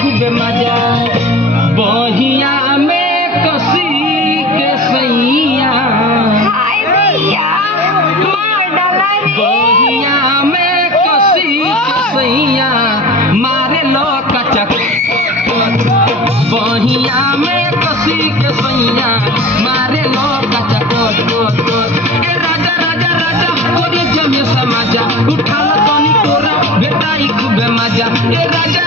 खूबे मजा बहिया में कसी के सैया बहिया में कसी के सैया मारे लो कचक बहिया में कसी के सैया मारे लो कचक ए राजा राजा राजा तोरे जमे समाजा उठा लो तनी तोरा बेटा खूबे मजा ए राजा